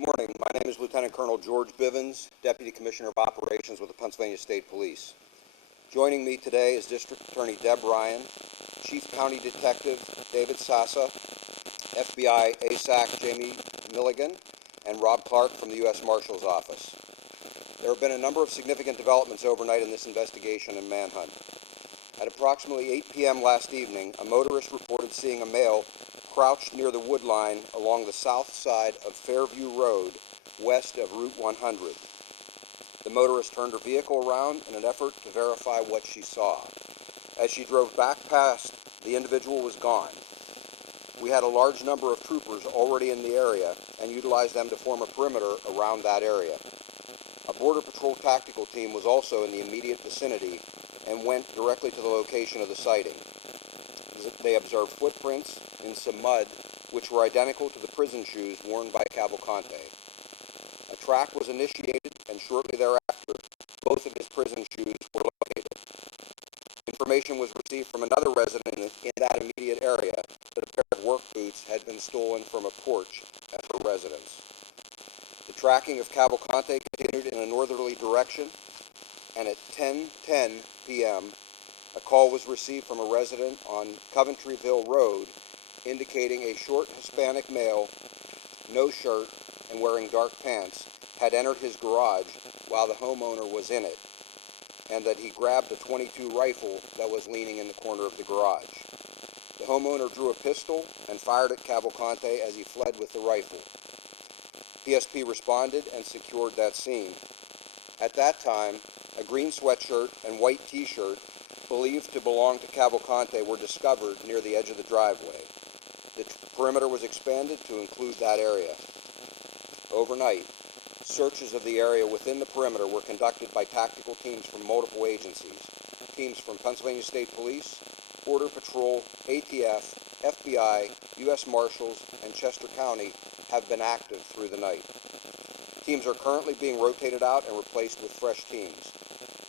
morning. My name is Lieutenant Colonel George Bivens, Deputy Commissioner of Operations with the Pennsylvania State Police. Joining me today is District Attorney Deb Ryan, Chief County Detective David Sassa, FBI ASAC Jamie Milligan, and Rob Clark from the U.S. Marshal's Office. There have been a number of significant developments overnight in this investigation and manhunt. At approximately 8 p.m. last evening, a motorist reported seeing a male crouched near the wood line along the south side of Fairview Road, west of Route 100. The motorist turned her vehicle around in an effort to verify what she saw. As she drove back past, the individual was gone. We had a large number of troopers already in the area and utilized them to form a perimeter around that area. A Border Patrol tactical team was also in the immediate vicinity and went directly to the location of the sighting. They observed footprints in some mud which were identical to the prison shoes worn by Cavalcante. A track was initiated, and shortly thereafter, both of his prison shoes were located. Information was received from another resident in that immediate area that a pair of work boots had been stolen from a porch at her residence. The tracking of Cavalcante continued in a northerly direction, and at 10:10 p.m., a call was received from a resident on Coventryville Road indicating a short Hispanic male, no shirt and wearing dark pants, had entered his garage while the homeowner was in it, and that he grabbed a .22 rifle that was leaning in the corner of the garage. The homeowner drew a pistol and fired at Cavalcante as he fled with the rifle. PSP responded and secured that scene. At that time, a green sweatshirt and white t-shirt believed to belong to Cavalcante were discovered near the edge of the driveway. The perimeter was expanded to include that area. Overnight, searches of the area within the perimeter were conducted by tactical teams from multiple agencies. Teams from Pennsylvania State Police, Border Patrol, ATF, FBI, U.S. Marshals, and Chester County have been active through the night. Teams are currently being rotated out and replaced with fresh teams.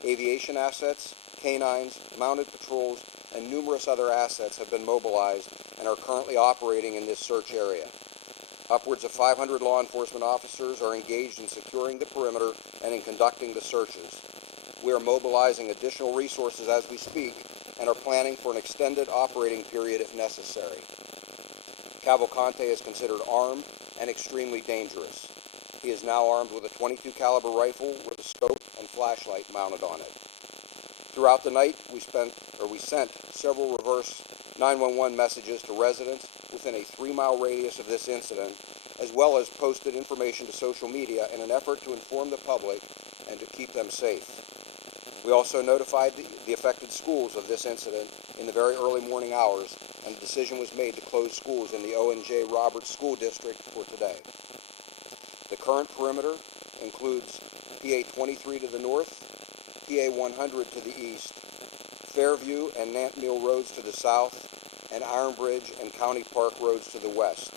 Aviation assets, canines, mounted patrols, and numerous other assets have been mobilized and are currently operating in this search area. Upwards of 500 law enforcement officers are engaged in securing the perimeter and in conducting the searches. We are mobilizing additional resources as we speak and are planning for an extended operating period if necessary. Cavalcante is considered armed and extremely dangerous. He is now armed with a .22 caliber rifle with a scope and flashlight mounted on it. Throughout the night, we sent several reverse 911 messages to residents within a 3-mile radius of this incident, as well as posted information to social media in an effort to inform the public and to keep them safe. We also notified the affected schools of this incident in the very early morning hours, and a decision was made to close schools in the O&J Roberts School District for today. The current perimeter includes PA 23 to the north, PA 100 to the east, Fairview and Nant Mill roads to the south, and Ironbridge and County Park roads to the west.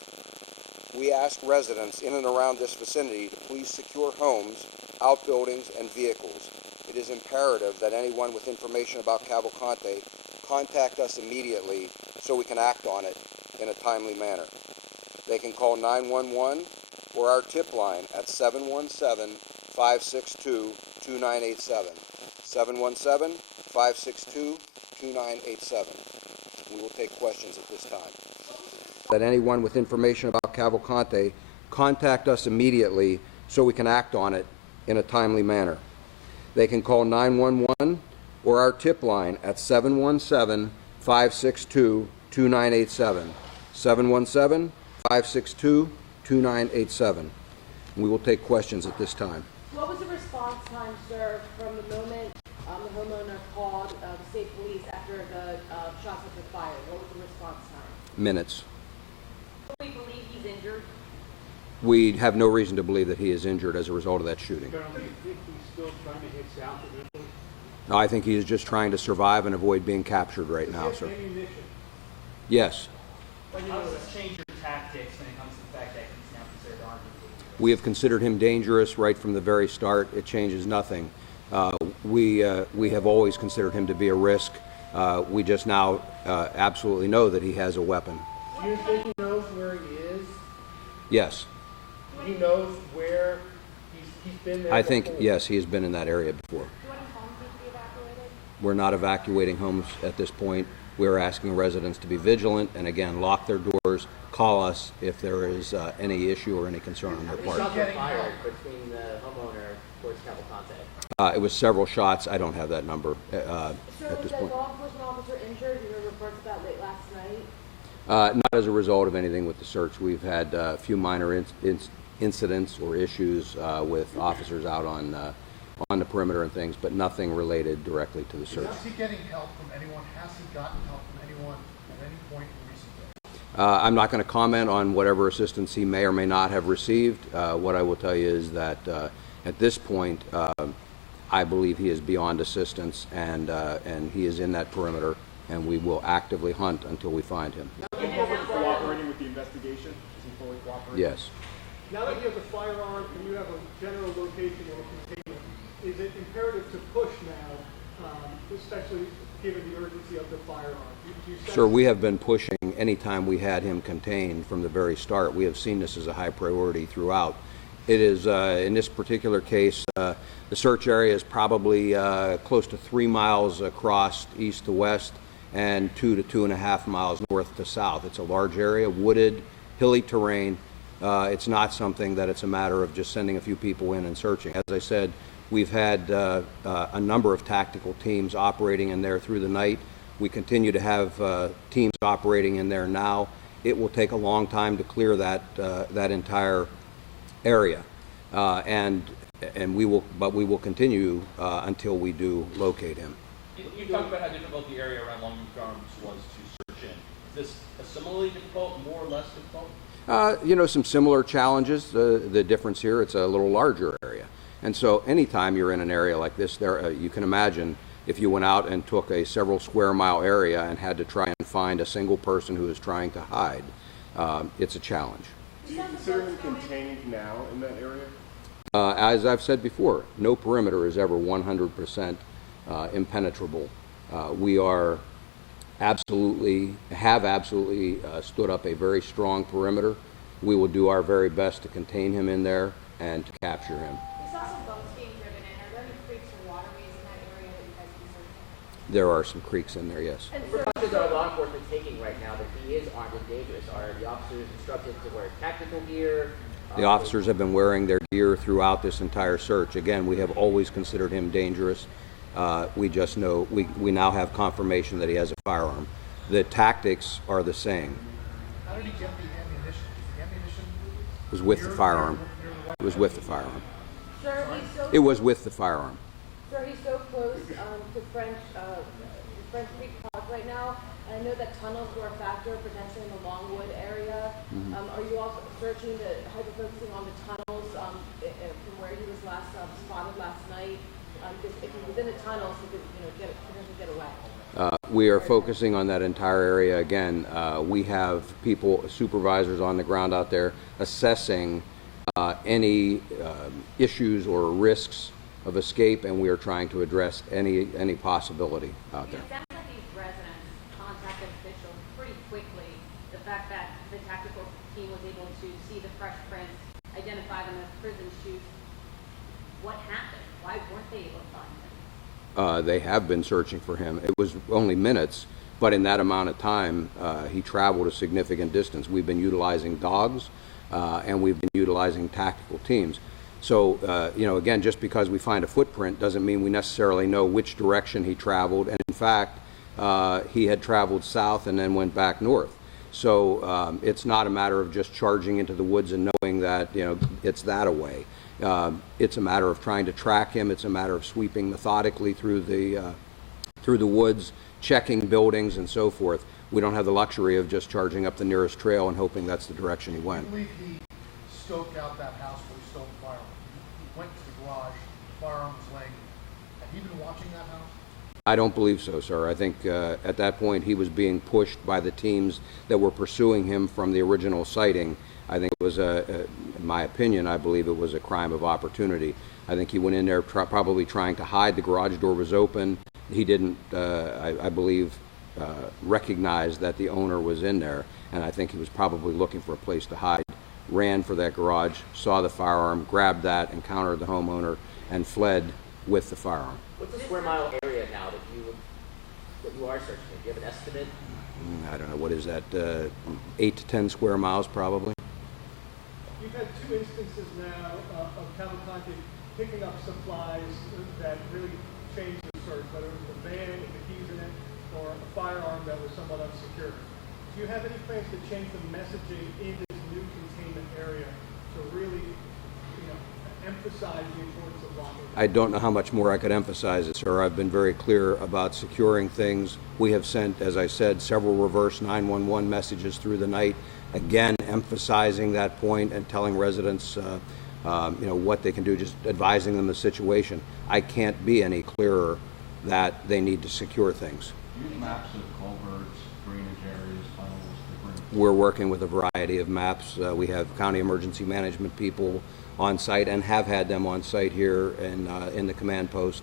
We ask residents in and around this vicinity to please secure homes, outbuildings, and vehicles. It is imperative that anyone with information about Cavalcante contact us immediately so we can act on it in a timely manner. They can call 911 or our tip line at 717-562-2987. 717-562-2987. We will take questions at this time. That anyone with information about Cavalcante contact us immediately so we can act on it in a timely manner. They can call 911 or our tip line at 717-562-2987. 717-562-2987. We will take questions at this time. What was the response time, sir, from the moment the homeowner called the state police after the shots had been fired? What was the response time? Minutes. Do we believe he's injured? We have no reason to believe that he is injured as a result of that shooting. Do you think he's still trying to hit south eventually? No, I think he is just trying to survive and avoid being captured right now, sir. Yes. How does this change your tactics when it comes to the fact that he's now considered armed? We have considered him dangerous right from the very start. It changes nothing. We have always considered him to be a risk. We just now absolutely know that he has a weapon. Do you think he knows where he is? Yes. He knows where he's been there I think, before. yes, he has been in that area before. We're not evacuating homes at this point. We're asking residents to be vigilant and, again, lock their doors, call us if there is any issue or any concern on their part. Shots were fired between the homeowner towards Cavalcante. It was several shots. I don't have that number Sir, at was this that point. law enforcement officer injured? You were reports of that late last night. Not as a result of anything with the search. We've had a few minor incidents or issues with officers out on the perimeter and things, but nothing related directly to the search. Is he getting help from anyone? Has he gotten help from anyone at any point in recent days? I'm not going to comment on whatever assistance he may or may not have received. What I will tell you is that at this point, I believe he is beyond assistance, and he is in that perimeter, and we will actively hunt until we find him. Is he fully cooperating with the investigation? Is he fully cooperating? Yes. Now that you have the firearm and you have a general location or containment, is it imperative to push now, especially given the urgency of the firearm? Do you sense Sir, we have been pushing anytime we had him contained from the very start. We have seen this as a high priority throughout. It is, in this particular case, the search area is probably close to 3 miles across east to west and 2 to 2.5 miles north to south. It's a large area, wooded, hilly terrain. It's not something that it's a matter of just sending a few people in and searching. As I said, we've had a number of tactical teams operating in there through the night. We continue to have teams operating in there now. It will take a long time to clear that entire area, and we will continue until we do locate him. You talked about how difficult the area around Longview Farms was to search in. Is this a similarly difficult, more or less difficult? Some similar challenges. The difference here, it's a little larger area. And so anytime you're in an area like this, you can imagine if you went out and took a several square mile area and had to try and find a single person who is trying to hide, it's a challenge. Do you consider him contained now in that area? As I've said before, no perimeter is ever 100% impenetrable. We have absolutely stood up a very strong perimeter. We will do our very best to contain him in there and to capture him. We saw some boats being driven in. Are there any creeks or waterways in that area that you guys can search? There are some creeks in there, yes. And What precautions are law enforcement taking right now that he is armed and dangerous? Are the officers instructed to wear tactical gear? The officers have been wearing their gear throughout this entire search. Again, we have always considered him dangerous. We just know, we now have confirmation that he has a firearm. The tactics are the same. How did he get the ammunition? The ammunition It was with the firearm. It was with the firearm. Sir, It was with the firearm. Sir, he's so close to French Creek Park right now. And I know that tunnels were a factor potentially in the Longwood area. Are you also searching hyper-focusing on the tunnels from where he was last spotted last night? If he was in the tunnels, he could potentially get away. We are focusing on that entire area again. We have people, supervisors on the ground out there assessing any issues or risks of escape, and we are trying to address any possibility out there. It sounds like these residents contacted officials pretty quickly. The fact that the tactical team was able to see the fresh prints, identify them as prison shoes. What happened? Why weren't they able to find him? They have been searching for him. It was only minutes, but in that amount of time, he traveled a significant distance. We've been utilizing dogs, and we've been utilizing tactical teams. So, again, just because we find a footprint doesn't mean we necessarily know which direction he traveled. And in fact, he had traveled south and then went back north. So it's not a matter of just charging into the woods and knowing that, it's that away. It's a matter of trying to track him. It's a matter of sweeping methodically through the woods, checking buildings and so forth. We don't have the luxury of just charging up the nearest trail and hoping that's the direction he went. I believe he scoped out that house where he stole the firearm. He went to the garage, the firearm was laying. Had he been watching that house? I don't believe so, sir. I think at that point he was being pushed by the teams that were pursuing him from the original sighting. I think it was, in my opinion, I believe it was a crime of opportunity. I think he went in there probably trying to hide. The garage door was open. He didn't, I believe, recognize that the owner was in there, and I think he was probably looking for a place to hide ran for that garage, saw the firearm, grabbed that, encountered the homeowner, and fled with the firearm. What's the square mile area now that you are searching? Do you have an estimate? I don't know, what is that, 8 to 10 square miles probably? You've had two instances now of Cavalcante picking up supplies that really changed the search, whether it was a van with the keys in it or a firearm that was somewhat unsecured. Do you have any plans to change the messaging in this new containment area to really, emphasize the importance of locking? I don't know how much more I could emphasize it, sir. I've been very clear about securing things. We have sent, as I said, several reverse 911 messages through the night, again emphasizing that point and telling residents what they can do, just advising them the situation. I can't be any clearer that they need to secure things. Use maps of culverts, drainage areas, tunnels, different. We're working with a variety of maps. We have county emergency management people on site and have had them on site here in the command post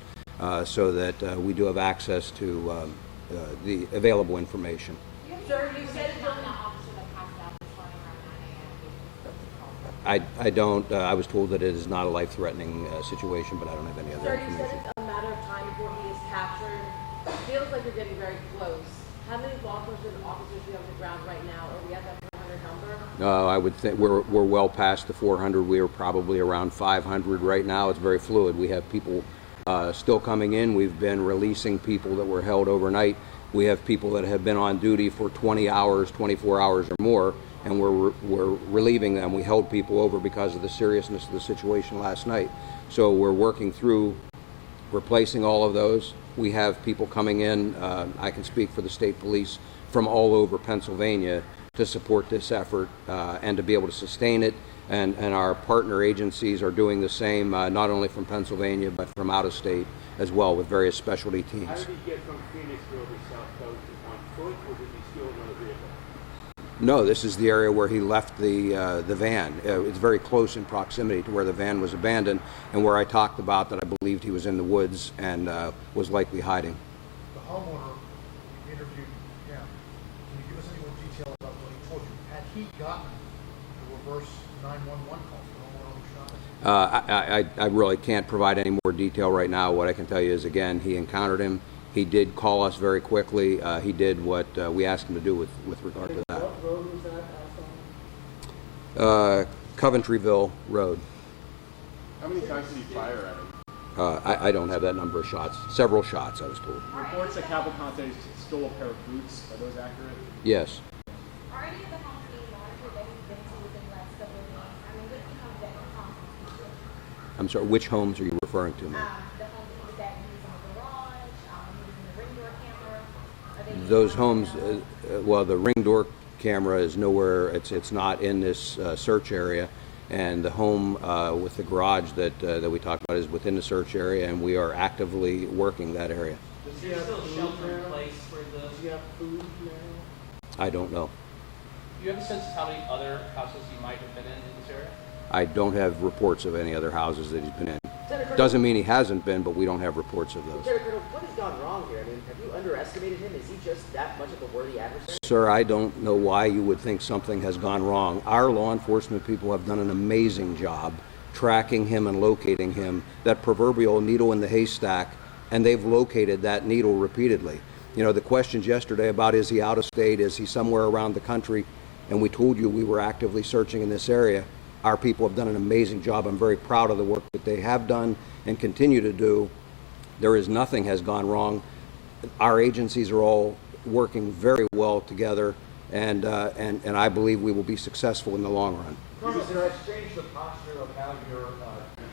so that we do have access to the available information. Sir, you said I don't, I was told that it is not a life-threatening situation, but I don't have any other Sir, you said information. it's a matter of time before he is captured. It feels like you're getting very close. How many law enforcement officers do you have on the ground right now? Are we at that 400 number? I would think we're well past the 400. We are probably around 500 right now. It's very fluid. We have people still coming in. We've been releasing people that were held overnight. We have people that have been on duty for 20 hours, 24 hours or more, and we're relieving them. We held people over because of the seriousness of the situation last night. So we're working through replacing all of those. We have people coming in, I can speak for the state police, from all over Pennsylvania to support this effort and to be able to sustain it. And our partner agencies are doing the same, not only from Pennsylvania, but from out of state as well, with various specialty teams. How did he get from Phoenixville to South Coast on foot, or did he steal another vehicle? No, this is the area where he left the van. It's very close in proximity to where the van was abandoned and where I talked about that I believed he was in the woods and was likely hiding. The homeowner you interviewed him. Can you give us any more detail about what he told you? Had he gotten the reverse 911 call for the homeowner who shot him? I really can't provide any more detail right now. What I can tell you is, again, he encountered him. He did call us very quickly. He did what we asked him to do with regard to that. What road was that out on? Coventryville Road. How many times did he fire at him? I don't have that number of shots. Several shots, I was told. Reports that Cavalcante stole a pair of boots. Are those accurate? Yes. Are any of the homes being monitored that he's been to within the last couple of days? I mean, what homes that are constantly? I'm sorry, which homes are you referring to, ma'am? The homes that he was at, he was in the garage, he was in the ring door camera. Are they Those homes, well, the ring door camera is nowhere, it's not in this search area. And the home with the garage that we talked about is within the search area, and we are actively working that area. Is there still shelter in place for the? Does he have food now? I don't know. Do you have a sense of how many other houses he might have been in this area? I don't have reports of any other houses that he's been in. Senator Doesn't mean he hasn't been, but we don't have reports of those. Senator Colonel, what has gone wrong here? I mean, have you underestimated him? Is he just that much of a worthy adversary? Sir, I don't know why you would think something has gone wrong. Our law enforcement people have done an amazing job tracking him and locating him, that proverbial needle in the haystack, and they've located that needle repeatedly. You know, the questions yesterday about is he out of state, is he somewhere around the country, and we told you we were actively searching in this area. Our people have done an amazing job. I'm very proud of the work that they have done and continue to do. There is nothing has gone wrong. Our agencies are all working very well together, and I believe we will be successful in the long run. Has there changed the posture of how your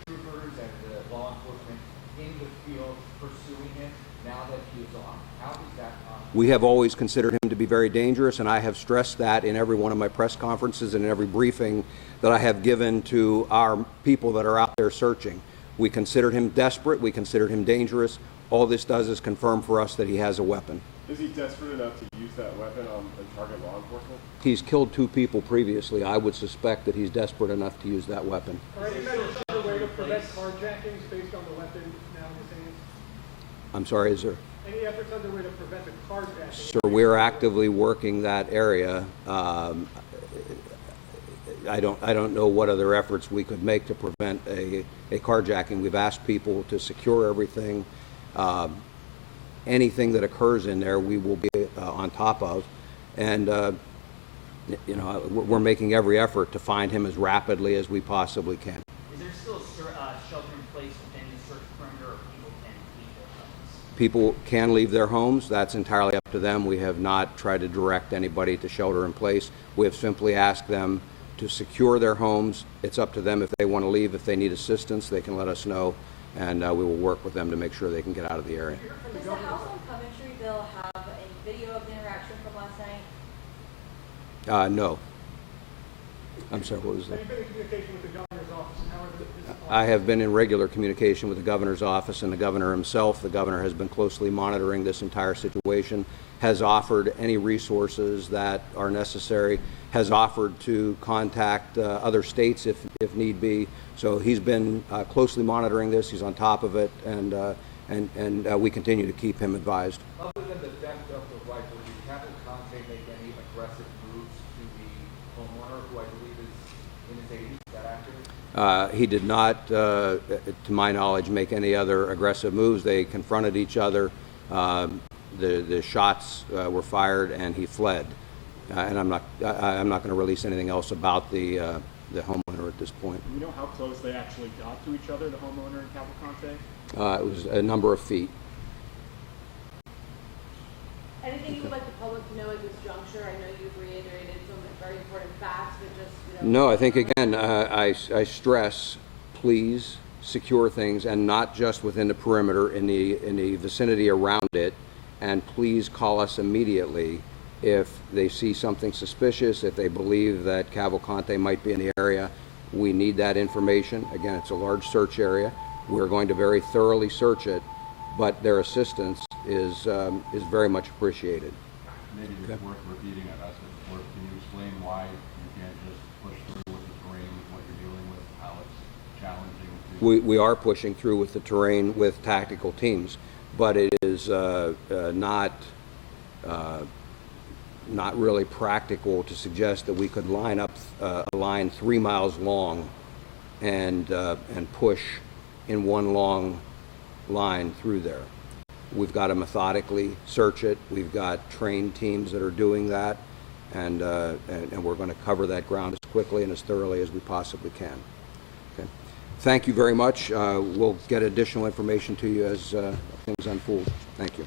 troopers and the law enforcement in the field pursuing him now that he is on? How is that possible? We have always considered him to be very dangerous, and I have stressed that in every one of my press conferences and in every briefing that I have given to our people that are out there searching. We considered him desperate. We considered him dangerous. All this does is confirm for us that he has a weapon. Is he desperate enough to use that weapon and target law enforcement? He's killed 2 people previously. I would suspect that he's desperate enough to use that weapon. Are any measures underway to prevent carjackings based on the weapon now in his hands? I'm sorry, is there? Any efforts underway to prevent a carjacking? Sir, we're actively working that area. I don't know what other efforts we could make to prevent a carjacking. We've asked people to secure everything. Anything that occurs in there, we will be on top of, and you know, we're making every effort to find him as rapidly as we possibly can. Is there still shelter in place within the search perimeter, or people can leave their homes? People can leave their homes. That's entirely up to them. We have not tried to direct anybody to shelter in place. We have simply asked them to secure their homes. It's up to them if they want to leave. If they need assistance, they can let us know, and we will work with them to make sure they can get out of the area. Does the house on Coventry Bill have a video of the interaction from last night? No. I'm sorry, what was that? Have you been in communication with the governor's office? And how are the I have been in regular communication with the governor's office and the governor himself. The governor has been closely monitoring this entire situation, has offered any resources that are necessary, has offered to contact other states if need be. So he's been closely monitoring this. He's on top of it, and we continue to keep him advised. Other than the theft of the rifle, did Cavalcante make any aggressive moves to the homeowner, who I believe is in his 80s? Is that accurate? He did not, to my knowledge, make any other aggressive moves. They confronted each other. The shots were fired, and he fled. And I'm not going to release anything else about the homeowner at this point. Do you know how close they actually got to each other, the homeowner and Cavalcante? It was a number of feet. Anything you would like the public to know at this juncture? I know you've reiterated some very important facts, but just, you know. No, I think, again, I stress, please secure things, and not just within the perimeter, in the vicinity around it, and please call us immediately if they see something suspicious, if they believe that Cavalcante might be in the area. We need that information. Again, it's a large search area. We're going to very thoroughly search it, but their assistance is very much appreciated. Maybe it's worth repeating. I've asked it before. Can you explain why you can't just push through with the terrain, with what you're dealing with, how it's challenging? We are pushing through with the terrain with tactical teams, but it is not really practical to suggest that we could line up a line 3 miles long and push in one long line through there. We've got to methodically search it. We've got trained teams that are doing that, and we're going to cover that ground as quickly and as thoroughly as we possibly can. Okay. Thank you very much. We'll get additional information to you as things unfold. Thank you.